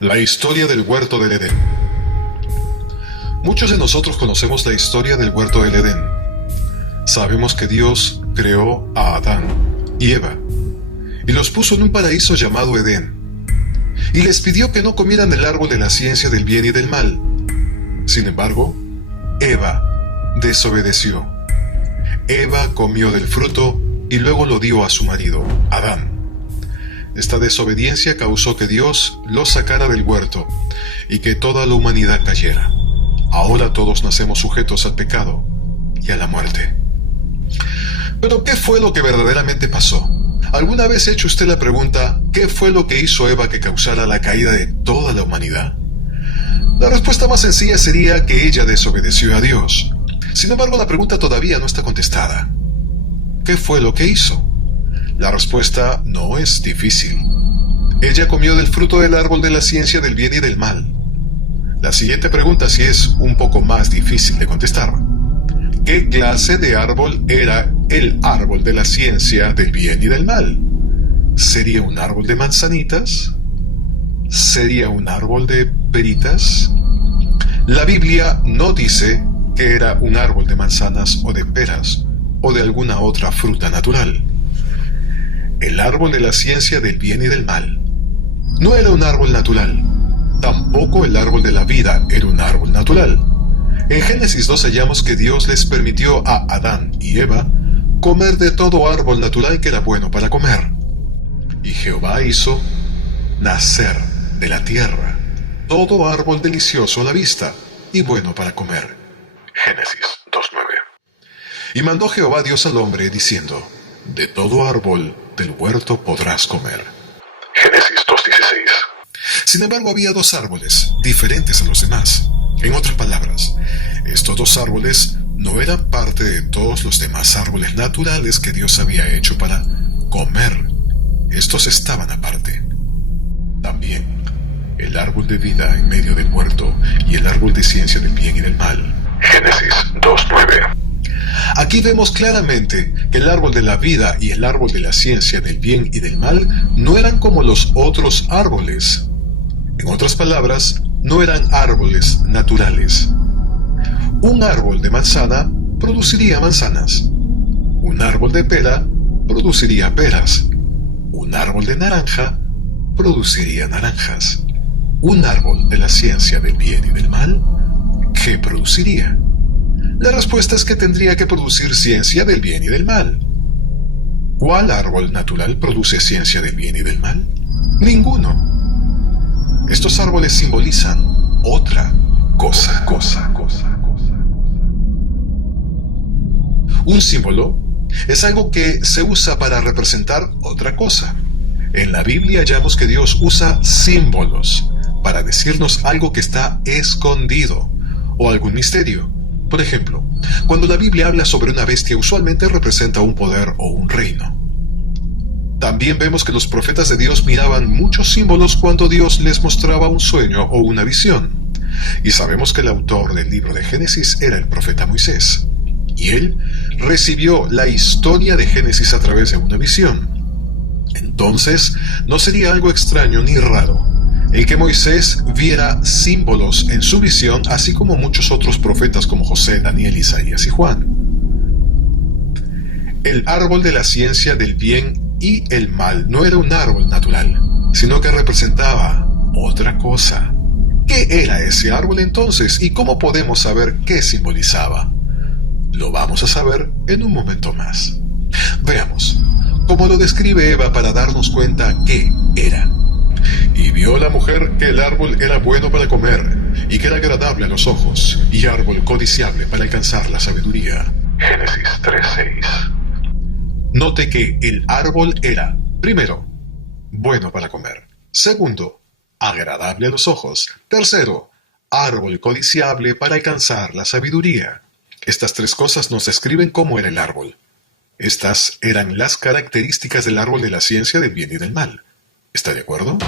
La historia del huerto del Edén. Muchos de nosotros conocemos la historia del huerto del Edén. Sabemos que Dios creó a Adán y Eva y los puso en un paraíso llamado Edén, y les pidió que no comieran del árbol de la ciencia del bien y del mal. Sin embargo, Eva desobedeció. Eva comió del fruto y luego lo dio a su marido, Adán. Esta desobediencia causó que Dios los sacara del huerto y que toda la humanidad cayera. Ahora todos nacemos sujetos al pecado y a la muerte. Pero ¿qué fue lo que verdaderamente pasó? ¿Alguna vez ha hecho usted la pregunta, ¿qué fue lo que hizo Eva que causara la caída de toda la humanidad? La respuesta más sencilla sería que ella desobedeció a Dios. Sin embargo, la pregunta todavía no está contestada. ¿Qué fue lo que hizo? La respuesta no es difícil. Ella comió del fruto del árbol de la ciencia del bien y del mal. La siguiente pregunta sí es un poco más difícil de contestar. ¿Qué clase de árbol era el árbol de la ciencia del bien y del mal? ¿Sería un árbol de manzanitas? ¿Sería un árbol de peritas? La Biblia no dice que era un árbol de manzanas o de peras o de alguna otra fruta natural. El árbol de la ciencia del bien y del mal no era un árbol natural. Tampoco el árbol de la vida era un árbol natural. En Génesis 2 hallamos que Dios les permitió a Adán y Eva comer de todo árbol natural que era bueno para comer. Y Jehová hizo nacer de la tierra todo árbol delicioso a la vista y bueno para comer. Génesis 2:9. Y mandó Jehová Dios al hombre diciendo: de todo árbol del huerto podrás comer. Génesis 2:16. Sin embargo, había dos árboles diferentes a los demás. En otras palabras, estos dos árboles no eran parte de todos los demás árboles naturales que Dios había hecho para comer. Estos estaban aparte. También el árbol de vida en medio del huerto y el árbol de ciencia del bien y del mal. Génesis 2:9. Aquí vemos claramente que el árbol de la vida y el árbol de la ciencia del bien y del mal no eran como los otros árboles. En otras palabras, no eran árboles naturales. Un árbol de manzana produciría manzanas. Un árbol de pera produciría peras. Un árbol de naranja produciría naranjas. Un árbol de la ciencia del bien y del mal, ¿qué produciría? La respuesta es que tendría que producir ciencia del bien y del mal. ¿Cuál árbol natural produce ciencia del bien y del mal? Ninguno. Estos árboles simbolizan otra cosa. Un símbolo es algo que se usa para representar otra cosa. En la Biblia hallamos que Dios usa símbolos para decirnos algo que está escondido o algún misterio. Por ejemplo, cuando la Biblia habla sobre una bestia, usualmente representa un poder o un reino. También vemos que los profetas de Dios miraban muchos símbolos cuando Dios les mostraba un sueño o una visión. Y sabemos que el autor del libro de Génesis era el profeta Moisés. Y él recibió la historia de Génesis a través de una visión. Entonces, no sería algo extraño ni raro el que Moisés viera símbolos en su visión, así como muchos otros profetas como José, Daniel, Isaías y Juan. El árbol de la ciencia del bien y el mal no era un árbol natural, sino que representaba otra cosa. ¿Qué era ese árbol entonces y cómo podemos saber qué simbolizaba? Lo vamos a saber en un momento más. Veamos cómo lo describe Eva para darnos cuenta qué era. Y vio la mujer que el árbol era bueno para comer, y que era agradable a los ojos, y árbol codiciable para alcanzar la sabiduría. Génesis 3:6. Note que el árbol era, primero, bueno para comer. Segundo, agradable a los ojos. Tercero, árbol codiciable para alcanzar la sabiduría. Estas tres cosas nos describen cómo era el árbol. Estas eran las características del árbol de la ciencia del bien y del mal. ¿Está de acuerdo?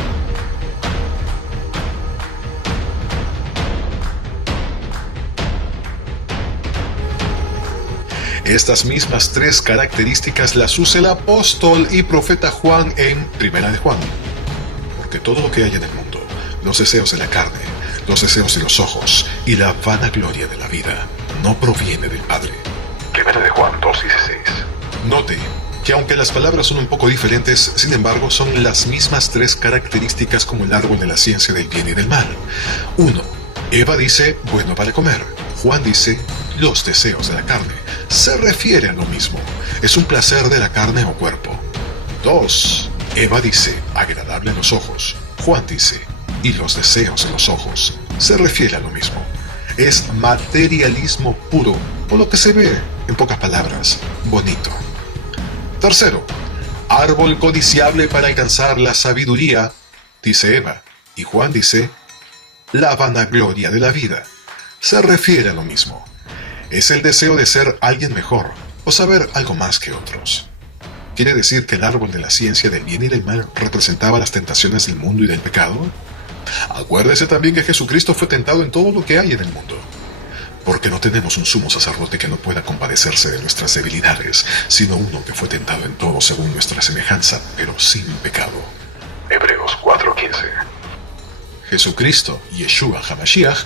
Estas mismas tres características las usa el apóstol y profeta Juan en Primera de Juan. Porque todo lo que hay en el mundo, los deseos de la carne, los deseos de los ojos y la vanagloria de la vida no proviene del Padre. Primera de Juan 2:16. Note que aunque las palabras son un poco diferentes, sin embargo son las mismas tres características como el árbol de la ciencia del bien y del mal. 1. Eva dice, bueno para comer. Juan dice, los deseos de la carne. Se refiere a lo mismo. Es un placer de la carne o cuerpo. 2. Eva dice, agradable a los ojos. Juan dice, y los deseos de los ojos. Se refiere a lo mismo. Es materialismo puro, o lo que se ve, en pocas palabras, bonito. 3. Árbol codiciable para alcanzar la sabiduría, dice Eva, y Juan dice, la vanagloria de la vida. Se refiere a lo mismo. Es el deseo de ser alguien mejor, o saber algo más que otros. ¿Quiere decir que el árbol de la ciencia del bien y del mal representaba las tentaciones del mundo y del pecado? Acuérdese también que Jesucristo fue tentado en todo lo que hay en el mundo. Porque no tenemos un sumo sacerdote que no pueda compadecerse de nuestras debilidades, sino uno que fue tentado en todo según nuestra semejanza, pero sin pecado. Hebreos 4:15. Jesucristo, Yeshua HaMashiach,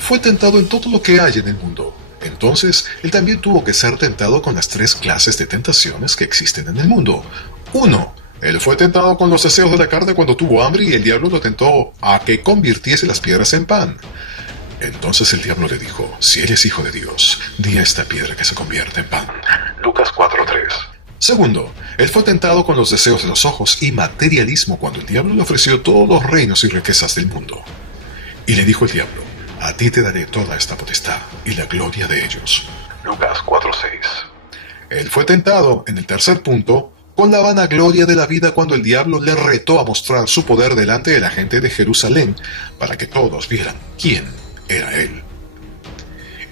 fue tentado en todo lo que hay en el mundo. Entonces, él también tuvo que ser tentado con las tres clases de tentaciones que existen en el mundo. 1. Él fue tentado con los deseos de la carne cuando tuvo hambre y el diablo lo tentó a que convirtiese las piedras en pan. Entonces el diablo le dijo, si eres hijo de Dios, di a esta piedra que se convierta en pan. Lucas 4:3. 2. Él fue tentado con los deseos de los ojos y materialismo cuando el diablo le ofreció todos los reinos y riquezas del mundo. Y le dijo el diablo, a ti te daré toda esta potestad y la gloria de ellos. Lucas 4:6. Él fue tentado, en el tercer punto, con la vanagloria de la vida cuando el diablo le retó a mostrar su poder delante de la gente de Jerusalén para que todos vieran quién era él.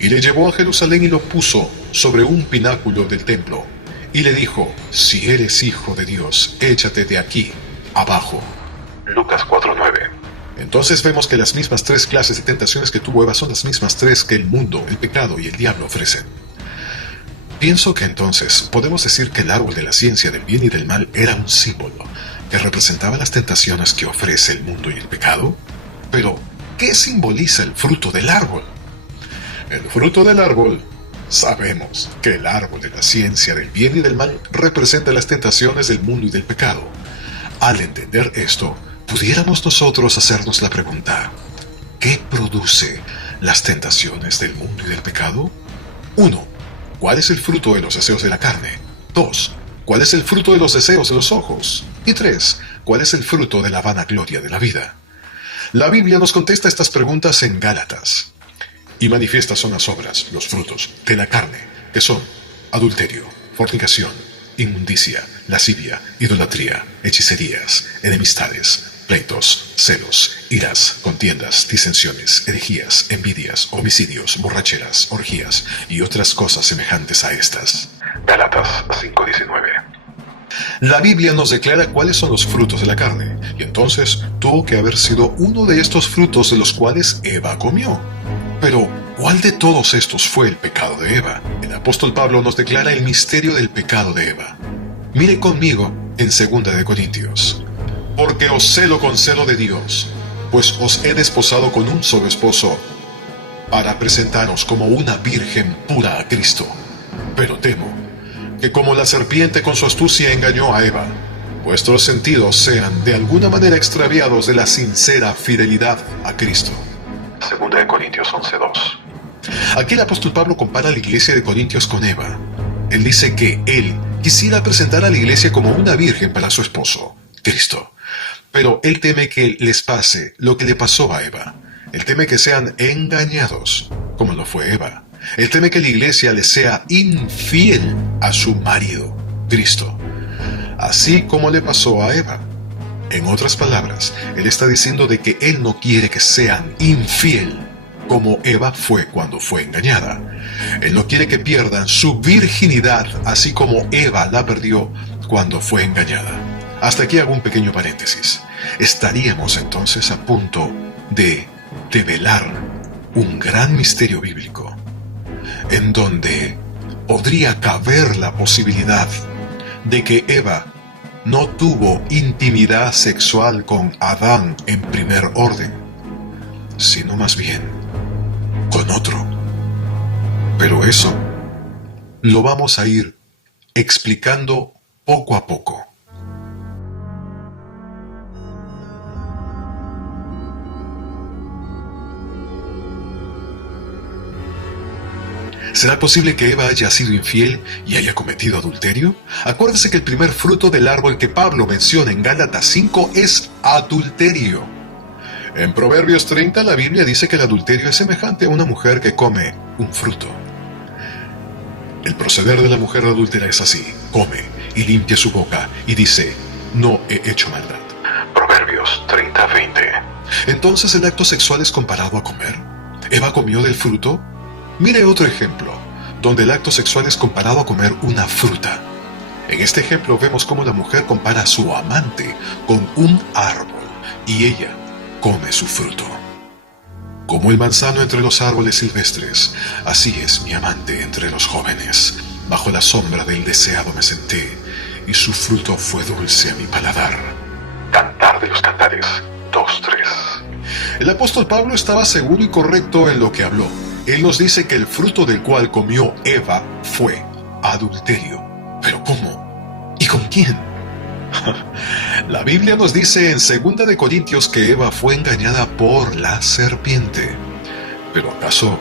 Y le llevó a Jerusalén y lo puso sobre un pináculo del templo, y le dijo, si eres hijo de Dios, échate de aquí, abajo. Lucas 4:9. Entonces vemos que las mismas tres clases de tentaciones que tuvo Eva son las mismas tres que el mundo, el pecado y el diablo ofrecen. Pienso que entonces podemos decir que el árbol de la ciencia del bien y del mal era un símbolo que representaba las tentaciones que ofrece el mundo y el pecado. Pero, ¿qué simboliza el fruto del árbol? El fruto del árbol, sabemos que el árbol de la ciencia del bien y del mal representa las tentaciones del mundo y del pecado. Al entender esto, pudiéramos nosotros hacernos la pregunta, ¿qué produce las tentaciones del mundo y del pecado? 1. ¿Cuál es el fruto de los deseos de la carne? 2. ¿Cuál es el fruto de los deseos de los ojos? Y 3. ¿Cuál es el fruto de la vanagloria de la vida? La Biblia nos contesta estas preguntas en Gálatas. Y manifiestas son las obras, los frutos, de la carne, que son adulterio, fornicación, inmundicia, lascivia, idolatría, hechicerías, enemistades, pleitos, celos, iras, contiendas, disensiones, herejías, envidias, homicidios, borracheras, orgías y otras cosas semejantes a estas. Gálatas 5:19. La Biblia nos declara cuáles son los frutos de la carne, y entonces tuvo que haber sido uno de estos frutos de los cuales Eva comió. Pero, ¿cuál de todos estos fue el pecado de Eva? El apóstol Pablo nos declara el misterio del pecado de Eva. Mire conmigo en 2 de Corintios. Porque os celo con celo de Dios, pues os he desposado con un solo esposo, para presentaros como una virgen pura a Cristo. Pero temo que como la serpiente con su astucia engañó a Eva, vuestros sentidos sean de alguna manera extraviados de la sincera fidelidad a Cristo. 2 de Corintios 11:2. Aquí el apóstol Pablo compara a la iglesia de Corintios con Eva. Él dice que él quisiera presentar a la iglesia como una virgen para su esposo, Cristo. Pero él teme que les pase lo que le pasó a Eva. Él teme que sean engañados, como lo fue Eva. Él teme que la iglesia le sea infiel a su marido, Cristo, así como le pasó a Eva. En otras palabras, él está diciendo de que él no quiere que sean infiel, como Eva fue cuando fue engañada. Él no quiere que pierdan su virginidad, así como Eva la perdió cuando fue engañada. Hasta aquí hago un pequeño paréntesis. Estaríamos entonces a punto de develar un gran misterio bíblico, en donde podría caber la posibilidad de que Eva no tuvo intimidad sexual con Adán en primer orden, sino más bien con otro. Pero eso lo vamos a ir explicando poco a poco. ¿Será posible que Eva haya sido infiel y haya cometido adulterio? Acuérdese que el primer fruto del árbol que Pablo menciona en Gálatas 5 es adulterio. En Proverbios 30 la Biblia dice que el adulterio es semejante a una mujer que come un fruto. El proceder de la mujer adúltera es así: come y limpia su boca y dice, no he hecho maldad. Proverbios 30:20. Entonces el acto sexual es comparado a comer. ¿Eva comió del fruto? Mire otro ejemplo, donde el acto sexual es comparado a comer una fruta. En este ejemplo vemos cómo la mujer compara a su amante con un árbol y ella come su fruto. Como el manzano entre los árboles silvestres, así es mi amante entre los jóvenes. Bajo la sombra del deseado me senté, y su fruto fue dulce a mi paladar. Cantar de los Cantares 2:3. El apóstol Pablo estaba seguro y correcto en lo que habló. Él nos dice que el fruto del cual comió Eva fue adulterio. ¿Pero cómo? ¿Y con quién? La Biblia nos dice en 2 de Corintios que Eva fue engañada por la serpiente. ¿Pero acaso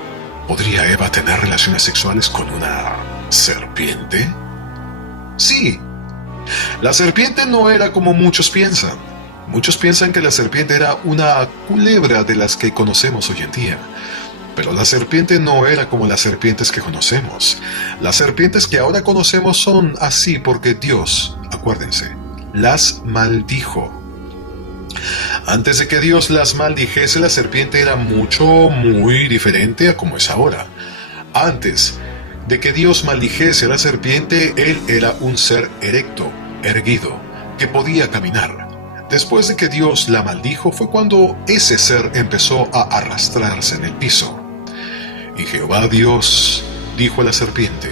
podría Eva tener relaciones sexuales con una serpiente? Sí. La serpiente no era como muchos piensan. Muchos piensan que la serpiente era una culebra de las que conocemos hoy en día. Pero la serpiente no era como las serpientes que conocemos. Las serpientes que ahora conocemos son así porque Dios, acuérdense, las maldijo. Antes de que Dios las maldijese, la serpiente era muy diferente a como es ahora. Antes de que Dios maldijese a la serpiente, él era un ser erecto, erguido, que podía caminar. Después de que Dios la maldijo fue cuando ese ser empezó a arrastrarse en el piso. Y Jehová Dios dijo a la serpiente,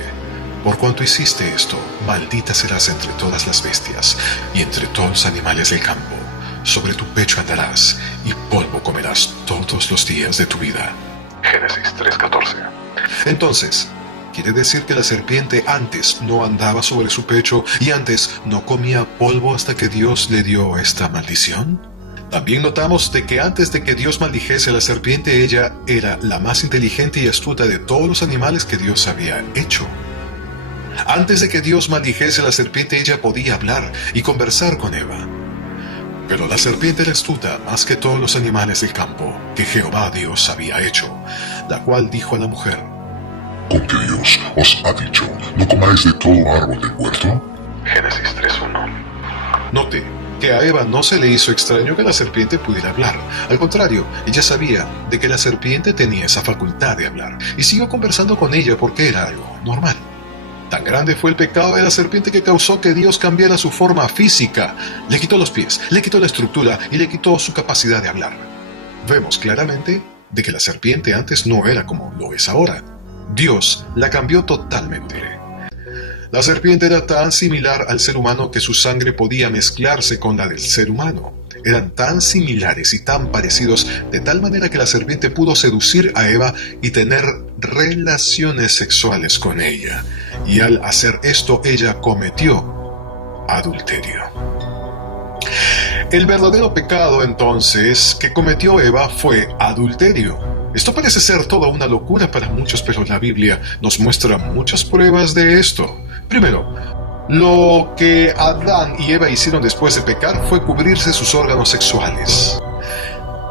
por cuanto hiciste esto, maldita serás entre todas las bestias y entre todos los animales del campo. Sobre tu pecho andarás y polvo comerás todos los días de tu vida. Génesis 3:14. Entonces, ¿quiere decir que la serpiente antes no andaba sobre su pecho y antes no comía polvo hasta que Dios le dio esta maldición? También notamos de que antes de que Dios maldijese a la serpiente, ella era la más inteligente y astuta de todos los animales que Dios había hecho. Antes de que Dios maldijese a la serpiente, ella podía hablar y conversar con Eva. Pero la serpiente era astuta más que todos los animales del campo que Jehová Dios había hecho, la cual dijo a la mujer, ¿con qué Dios os ha dicho, no comáis de todo árbol del huerto? Génesis 3:1. Note que a Eva no se le hizo extraño que la serpiente pudiera hablar. Al contrario, ella sabía de que la serpiente tenía esa facultad de hablar, y siguió conversando con ella porque era algo normal. Tan grande fue el pecado de la serpiente que causó que Dios cambiara su forma física. Le quitó los pies, le quitó la estructura y le quitó su capacidad de hablar. Vemos claramente de que la serpiente antes no era como lo es ahora. Dios la cambió totalmente. La serpiente era tan similar al ser humano que su sangre podía mezclarse con la del ser humano. Eran tan similares y tan parecidos de tal manera que la serpiente pudo seducir a Eva y tener relaciones sexuales con ella. Y al hacer esto, ella cometió adulterio. El verdadero pecado, entonces, que cometió Eva fue adulterio. Esto parece ser toda una locura para muchos, pero la Biblia nos muestra muchas pruebas de esto. Primero, lo que Adán y Eva hicieron después de pecar fue cubrirse sus órganos sexuales.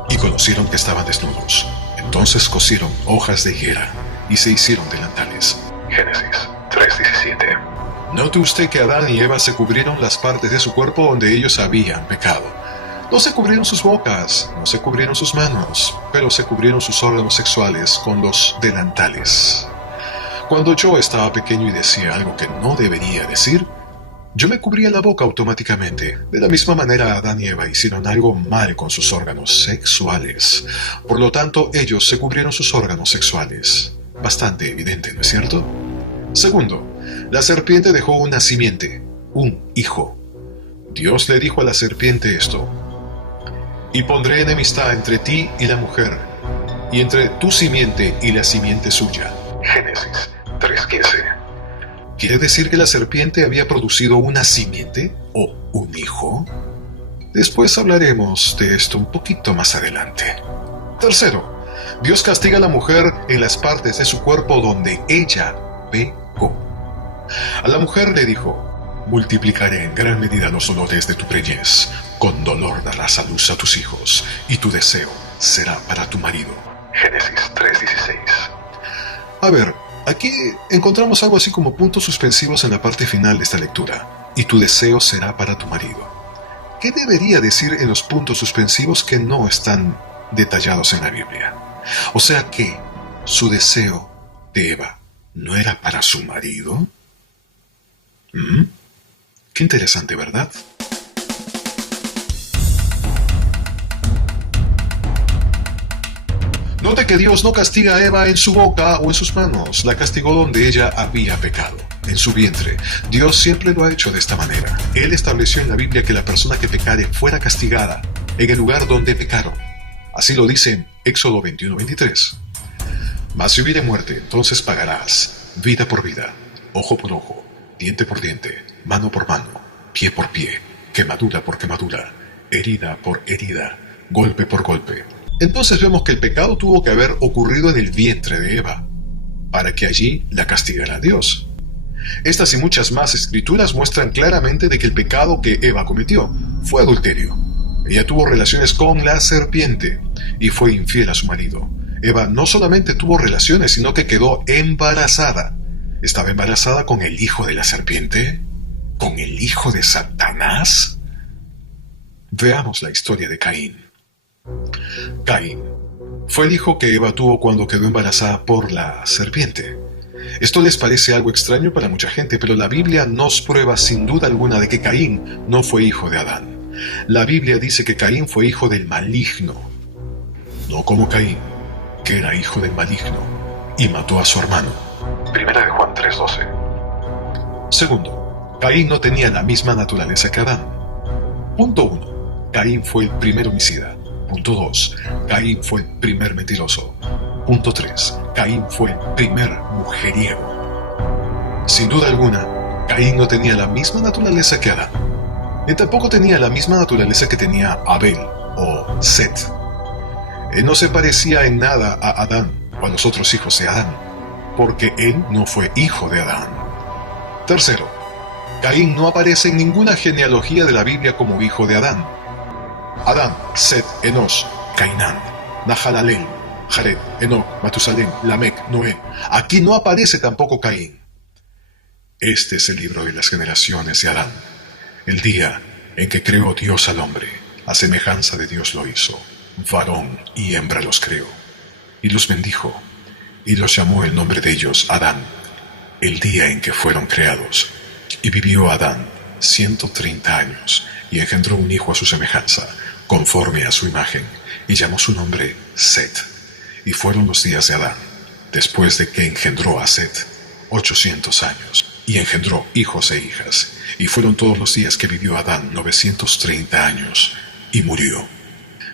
Y conocieron que estaban desnudos. Entonces cosieron hojas de higuera y se hicieron delantales. Génesis 3:17. Note usted que Adán y Eva se cubrieron las partes de su cuerpo donde ellos habían pecado. No se cubrieron sus bocas, no se cubrieron sus manos, pero se cubrieron sus órganos sexuales con los delantales. Cuando yo estaba pequeño y decía algo que no debería decir, yo me cubría la boca automáticamente. De la misma manera, Adán y Eva hicieron algo mal con sus órganos sexuales. Por lo tanto, ellos se cubrieron sus órganos sexuales. Bastante evidente, ¿no es cierto? Segundo, la serpiente dejó una simiente, un hijo. Dios le dijo a la serpiente esto: y pondré enemistad entre ti y la mujer, y entre tu simiente y la simiente suya. Génesis 3:15. ¿Quiere decir que la serpiente había producido una simiente o un hijo? Después hablaremos de esto un poquito más adelante. Tercero, Dios castiga a la mujer en las partes de su cuerpo donde ella pecó. A la mujer le dijo: multiplicaré en gran medida los dolores de tu preñez, con dolor darás a luz a tus hijos, y tu deseo será para tu marido. Génesis 3:16. A ver, aquí encontramos algo así como puntos suspensivos en la parte final de esta lectura. Y tu deseo será para tu marido. ¿Qué debería decir en los puntos suspensivos que no están detallados en la Biblia? O sea que su deseo de Eva no era para su marido. Qué interesante, ¿verdad? Note que Dios no castiga a Eva en su boca o en sus manos, la castigó donde ella había pecado, en su vientre. Dios siempre lo ha hecho de esta manera. Él estableció en la Biblia que la persona que pecare fuera castigada en el lugar donde pecaron. Así lo dice en Éxodo 21:23. Mas si hubiere muerte, entonces pagarás vida por vida, ojo por ojo, diente por diente, mano por mano, pie por pie, quemadura por quemadura, herida por herida, golpe por golpe. Entonces vemos que el pecado tuvo que haber ocurrido en el vientre de Eva, para que allí la castigara Dios. Estas y muchas más escrituras muestran claramente de que el pecado que Eva cometió fue adulterio. Ella tuvo relaciones con la serpiente y fue infiel a su marido. Eva no solamente tuvo relaciones, sino que quedó embarazada. ¿Estaba embarazada con el hijo de la serpiente? ¿Con el hijo de Satanás? Veamos la historia de Caín. Caín fue el hijo que Eva tuvo cuando quedó embarazada por la serpiente. Esto les parece algo extraño para mucha gente, pero la Biblia nos prueba sin duda alguna de que Caín no fue hijo de Adán. La Biblia dice que Caín fue hijo del maligno, no como Caín, que era hijo del maligno y mató a su hermano. Primera de Juan 3:12. Segundo, Caín no tenía la misma naturaleza que Adán. Punto 1. Caín fue el primer homicida. Punto 2. Caín fue el primer mentiroso. Punto 3. Caín fue el primer mujeriego. Sin duda alguna, Caín no tenía la misma naturaleza que Adán. Ni tampoco tenía la misma naturaleza que tenía Abel o Set. Él no se parecía en nada a Adán o a los otros hijos de Adán, porque él no fue hijo de Adán. Tercero, Caín no aparece en ninguna genealogía de la Biblia como hijo de Adán. Adán, Set, Enos, Cainán, Nahalalel, Jared, Enoc, Matusalén, Lamec, Noé. Aquí no aparece tampoco Caín. Este es el libro de las generaciones de Adán. El día en que creó Dios al hombre, a semejanza de Dios lo hizo. Varón y hembra los creó. Y los bendijo, y los llamó el nombre de ellos Adán, el día en que fueron creados. Y vivió Adán 130 años, y engendró un hijo a su semejanza, conforme a su imagen, y llamó su nombre Set. Y fueron los días de Adán, después de que engendró a Set, 800 años, y engendró hijos e hijas, y fueron todos los días que vivió Adán 930 años, y murió.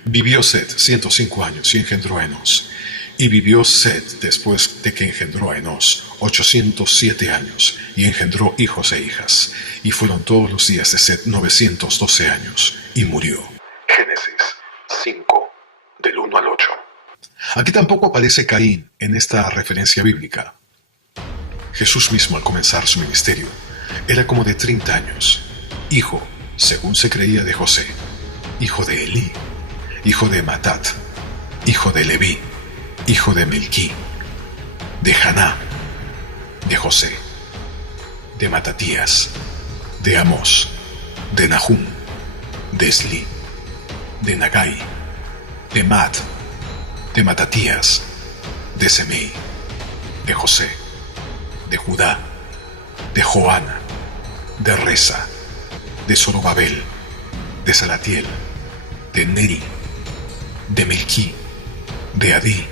Vivió Set 105 años y engendró a Enos. Y vivió Set después de que engendró a Enos 807 años y engendró hijos e hijas. Y fueron todos los días de Set 912 años y murió. Génesis 5, del 1 al 8. Aquí tampoco aparece Caín en esta referencia bíblica. Jesús mismo al comenzar su ministerio era como de 30 años, hijo, según se creía, de José, hijo de Elí, hijo de Matat, hijo de Leví, hijo de Melquí, de Haná, de José, de Matatías, de Amós, de Nahum, de Esli, de Nagai, de Mat, de Matatías, de Semei, de José, de Judá, de Joana, de Resa, de Zorobabel, de Salatiel, de Neri, de Melquí, de Adí,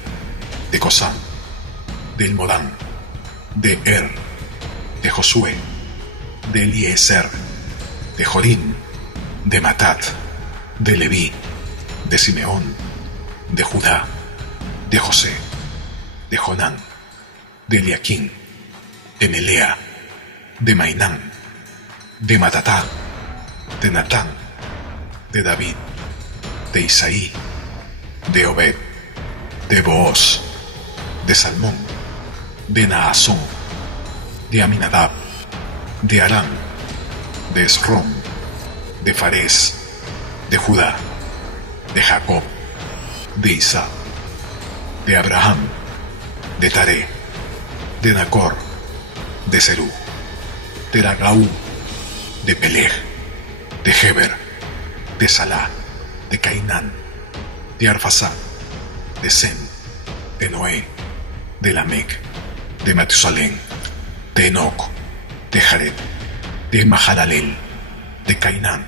de Cosam, de Elmodam, de Er, de Josué, de Eliezer, de Jorim, de Matat, de Leví, de Simeón, de Judá, de José, de Jonán, de Eliaquín, de Melea, de Mainán, de Matatá, de Natán, de David, de Isaí, de Obed, de Booz, de Salmón, de Naasón, de Aminadab, de Aram, de Esrom, de Farés, de Judá, de Jacob, de Isaac, de Abraham, de Taré, de Nacor, de Serú, de Ragaú, de Peleg, de Heber, de Salá, de Cainán, de Arfasad, de Sem, de Noé, de Lamec, de Matusalén, de Enoc, de Jared, de Mahalalel, de Cainán,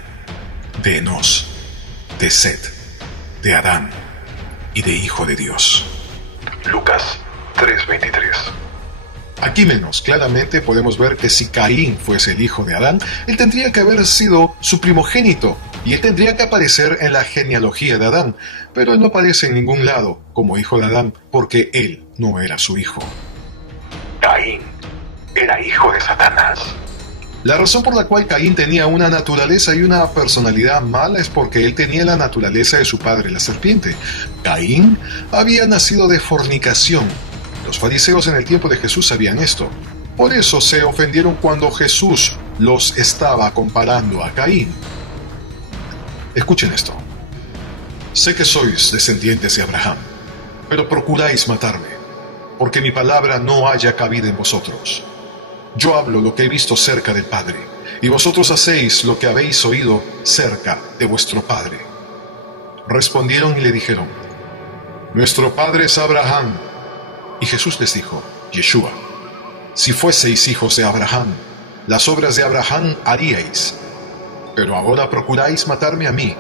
de Enos, de Set, de Adán y de Hijo de Dios. Lucas 3:23. Aquí menos claramente podemos ver que si Caín fuese el hijo de Adán, él tendría que haber sido su primogénito y él tendría que aparecer en la genealogía de Adán, pero él no aparece en ningún lado como hijo de Adán porque él no era su hijo. Caín era hijo de Satanás. La razón por la cual Caín tenía una naturaleza y una personalidad mala es porque él tenía la naturaleza de su padre, la serpiente. Caín había nacido de fornicación. Los fariseos en el tiempo de Jesús sabían esto. Por eso se ofendieron cuando Jesús los estaba comparando a Caín. Escuchen esto. Sé que sois descendientes de Abraham, pero procuráis matarme, porque mi palabra no haya cabida en vosotros. Yo hablo lo que he visto cerca del Padre, y vosotros hacéis lo que habéis oído cerca de vuestro Padre. Respondieron y le dijeron, nuestro Padre es Abraham. Y Jesús les dijo, Yeshua, si fueseis hijos de Abraham, las obras de Abraham haríais. Pero ahora procuráis matarme a mí,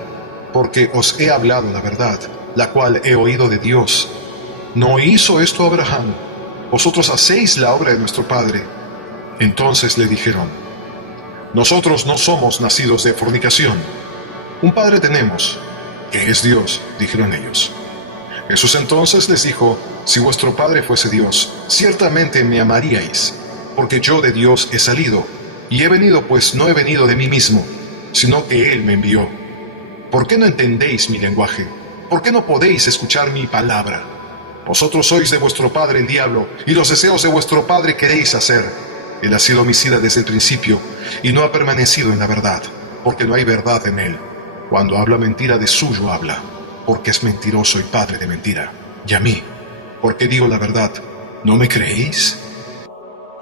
porque os he hablado la verdad, la cual he oído de Dios. ¿No hizo esto Abraham? Vosotros hacéis la obra de nuestro Padre. Entonces le dijeron, nosotros no somos nacidos de fornicación. Un Padre tenemos, que es Dios, dijeron ellos. Jesús entonces les dijo, si vuestro Padre fuese Dios, ciertamente me amaríais, porque yo de Dios he salido, y he venido pues no he venido de mí mismo, sino que Él me envió. ¿Por qué no entendéis mi lenguaje? ¿Por qué no podéis escuchar mi palabra? Vosotros sois de vuestro padre el diablo, y los deseos de vuestro padre queréis hacer. Él ha sido homicida desde el principio, y no ha permanecido en la verdad, porque no hay verdad en él. Cuando habla mentira, de suyo habla, porque es mentiroso y padre de mentira. Y a mí, porque digo la verdad, ¿no me creéis?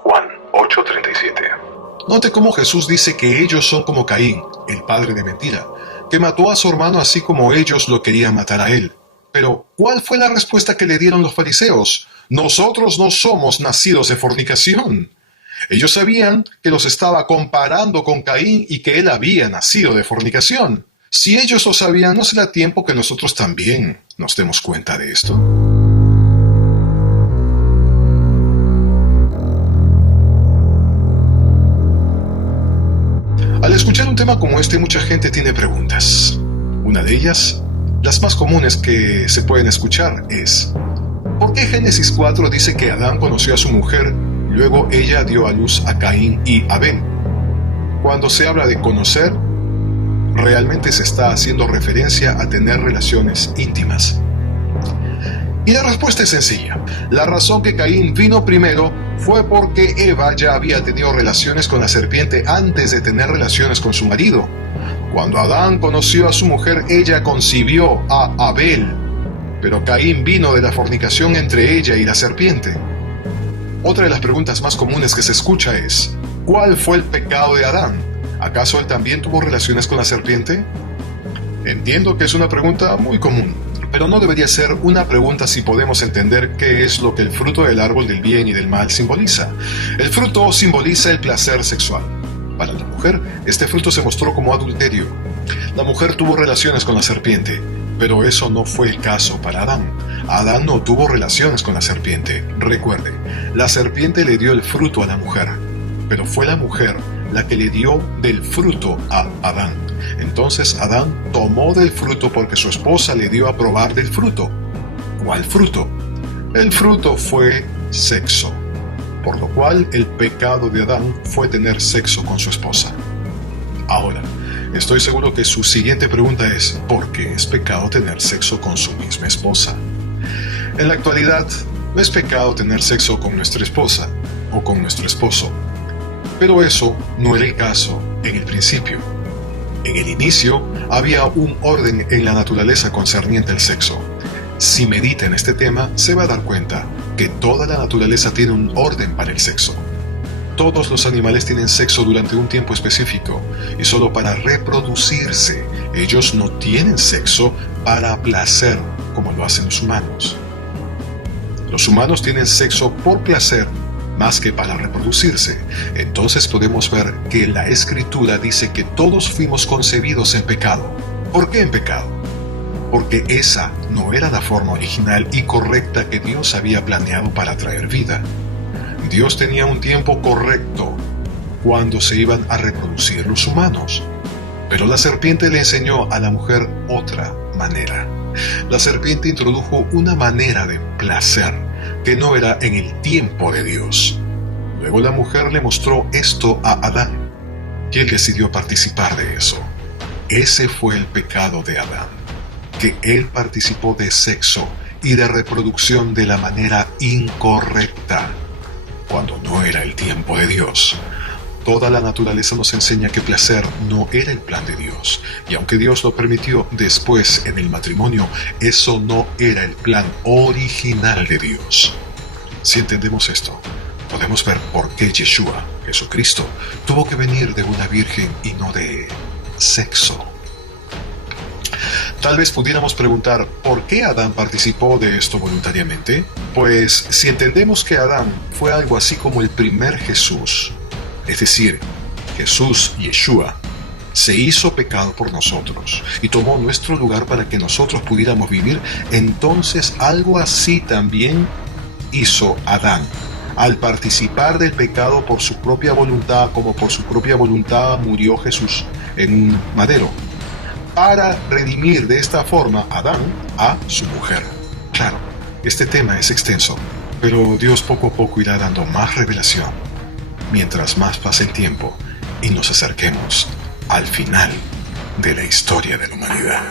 Juan 8:37. Note cómo Jesús dice que ellos son como Caín, el padre de mentira, que mató a su hermano así como ellos lo querían matar a él. Pero, ¿cuál fue la respuesta que le dieron los fariseos? Nosotros no somos nacidos de fornicación. Ellos sabían que los estaba comparando con Caín y que él había nacido de fornicación. Si ellos lo sabían, ¿no será tiempo que nosotros también nos demos cuenta de esto? Al escuchar un tema como este, mucha gente tiene preguntas. Una de ellas, las más comunes que se pueden escuchar, es ¿por qué Génesis 4 dice que Adán conoció a su mujer, luego ella dio a luz a Caín y Abel? Cuando se habla de conocer, realmente se está haciendo referencia a tener relaciones íntimas. Y la respuesta es sencilla. La razón que Caín vino primero fue porque Eva ya había tenido relaciones con la serpiente antes de tener relaciones con su marido. Cuando Adán conoció a su mujer, ella concibió a Abel, pero Caín vino de la fornicación entre ella y la serpiente. Otra de las preguntas más comunes que se escucha es, ¿cuál fue el pecado de Adán? ¿Acaso él también tuvo relaciones con la serpiente? Entiendo que es una pregunta muy común, pero no debería ser una pregunta si podemos entender qué es lo que el fruto del árbol del bien y del mal simboliza. El fruto simboliza el placer sexual. Para la mujer, este fruto se mostró como adulterio. La mujer tuvo relaciones con la serpiente, pero eso no fue el caso para Adán. Adán no tuvo relaciones con la serpiente. Recuerde, la serpiente le dio el fruto a la mujer, pero fue la mujer la que le dio del fruto a Adán. Entonces Adán tomó del fruto porque su esposa le dio a probar del fruto. ¿Cuál fruto? El fruto fue sexo, por lo cual el pecado de Adán fue tener sexo con su esposa. Ahora, estoy seguro que su siguiente pregunta es: ¿por qué es pecado tener sexo con su misma esposa? En la actualidad, no es pecado tener sexo con nuestra esposa o con nuestro esposo, pero eso no era el caso en el principio. En el inicio había un orden en la naturaleza concerniente al sexo. Si medita en este tema, se va a dar cuenta que toda la naturaleza tiene un orden para el sexo. Todos los animales tienen sexo durante un tiempo específico y solo para reproducirse. Ellos no tienen sexo para placer como lo hacen los humanos. Los humanos tienen sexo por placer más que para reproducirse. Entonces podemos ver que la Escritura dice que todos fuimos concebidos en pecado. ¿Por qué en pecado? Porque esa no era la forma original y correcta que Dios había planeado para traer vida. Dios tenía un tiempo correcto cuando se iban a reproducir los humanos. Pero la serpiente le enseñó a la mujer otra manera. La serpiente introdujo una manera de placer que no era en el tiempo de Dios. Luego la mujer le mostró esto a Adán, y él decidió participar de eso. Ese fue el pecado de Adán, que él participó de sexo y de reproducción de la manera incorrecta, cuando no era el tiempo de Dios. Toda la naturaleza nos enseña que placer no era el plan de Dios, y aunque Dios lo permitió después en el matrimonio, eso no era el plan original de Dios. Si entendemos esto, podemos ver por qué Yeshua, Jesucristo, tuvo que venir de una virgen y no de sexo. Tal vez pudiéramos preguntar, ¿por qué Adán participó de esto voluntariamente? Pues si entendemos que Adán fue algo así como el primer Jesús, es decir, Jesús, Yeshua, se hizo pecado por nosotros y tomó nuestro lugar para que nosotros pudiéramos vivir, entonces algo así también hizo Adán. Al participar del pecado por su propia voluntad, como por su propia voluntad murió Jesús en un madero, para redimir de esta forma Adán a su mujer. Claro, este tema es extenso, pero Dios poco a poco irá dando más revelación mientras más pase el tiempo y nos acerquemos al final de la historia de la humanidad.